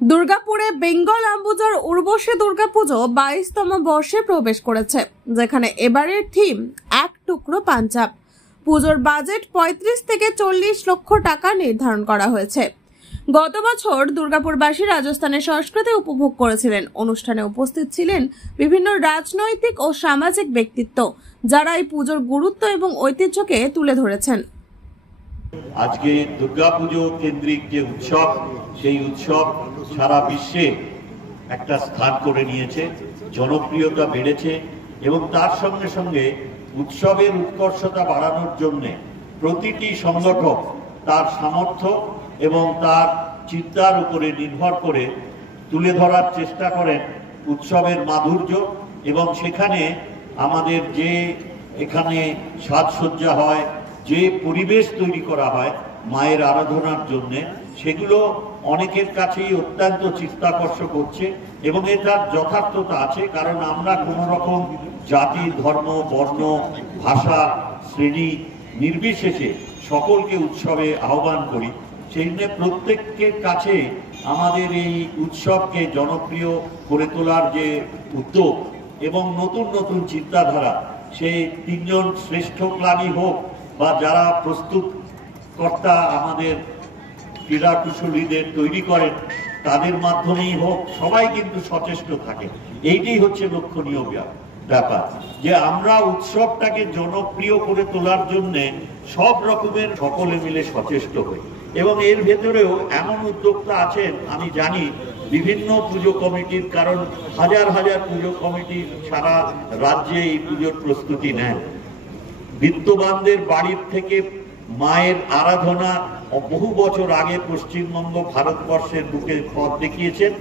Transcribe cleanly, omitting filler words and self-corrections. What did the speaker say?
দুর্গাপুরে বেঙ্গল আম্বুজার উর্বশী দুর্গাপুজো 22তম বর্ষে প্রবেশ করেছে, যেখানে এবারের থিম এক টুকরো পাঞ্জাব। পুজোর বাজেট 35 থেকে 40 লক্ষ টাকা নির্ধারণ করা হয়েছে। গত বছর দুর্গাপুরবাসী রাজস্থানের সংস্কৃতি উপভোগ করেছিলেন। অনুষ্ঠানে উপস্থিত ছিলেন বিভিন্ন রাজনৈতিক ও সামাজিক ব্যক্তিত্ব, যারা এই পুজোর গুরুত্ব এবং ঐতিহ্যকে তুলে ধরেছেন। আজকে দুর্গাপুজো কেন্দ্রিক যে উৎসব, সেই উৎসব সারা বিশ্বে একটা স্থান করে নিয়েছে, জনপ্রিয়তা বেড়েছে এবং তার সঙ্গে সঙ্গে উৎসবের উৎকর্ষতা বাড়ানোর জন্য প্রতিটি সংগঠক তার সামর্থ্য এবং তার চিন্তার উপরে নির্ভর করে তুলে ধরার চেষ্টা করেন উৎসবের মাধুর্য। এবং সেখানে আমাদের যে এখানে সাজসজ্জা হয়, যে পরিবেশ তৈরি করা হয় মায়ের আরাধনার জন্যে, সেগুলো অনেকের কাছেই অত্যন্ত চিত্তাকর্ষক হচ্ছে এবং এটার যথার্থতা আছে। কারণ আমরা কোনো রকম জাতি, ধর্ম, বর্ণ, ভাষা, শ্রেণী নির্বিশেষে সকলকে উৎসবে আহ্বান করি। সেই জন্য প্রত্যেকের কাছে আমাদের এই উৎসবকে জনপ্রিয় করে তোলার যে উদ্যোগ এবং নতুন নতুন চিন্তাধারা, সেই তিনজন শ্রেষ্ঠ ক্লাবই হোক বা যারা প্রস্তুত কর্তা আমাদের ক্রীড়া কুশলীদের তৈরি করেন তাদের মাধ্যমেই হোক, সবাই কিন্তু সচেষ্ট থাকে। এইটাই হচ্ছে লক্ষণীয় ব্যাপার, যে আমরা উৎসবটাকে জনপ্রিয় করে তোলার জন্য সব রকমের সকলে মিলে সচেষ্ট হই। এবং এর ভেতরেও এমন উদ্যোক্তা আছেন, আমি জানি বিভিন্ন পুজো কমিটির, কারণ হাজার হাজার পুজো কমিটি সারা রাজ্যে এই পুজোর প্রস্তুতি নেন। বিত্তবানদের বাড়ির থেকে মায়ের আরাধনা বহু বছর আগে পশ্চিমবঙ্গ ভারতবর্ষের বুকে পথ দেখিয়েছেন।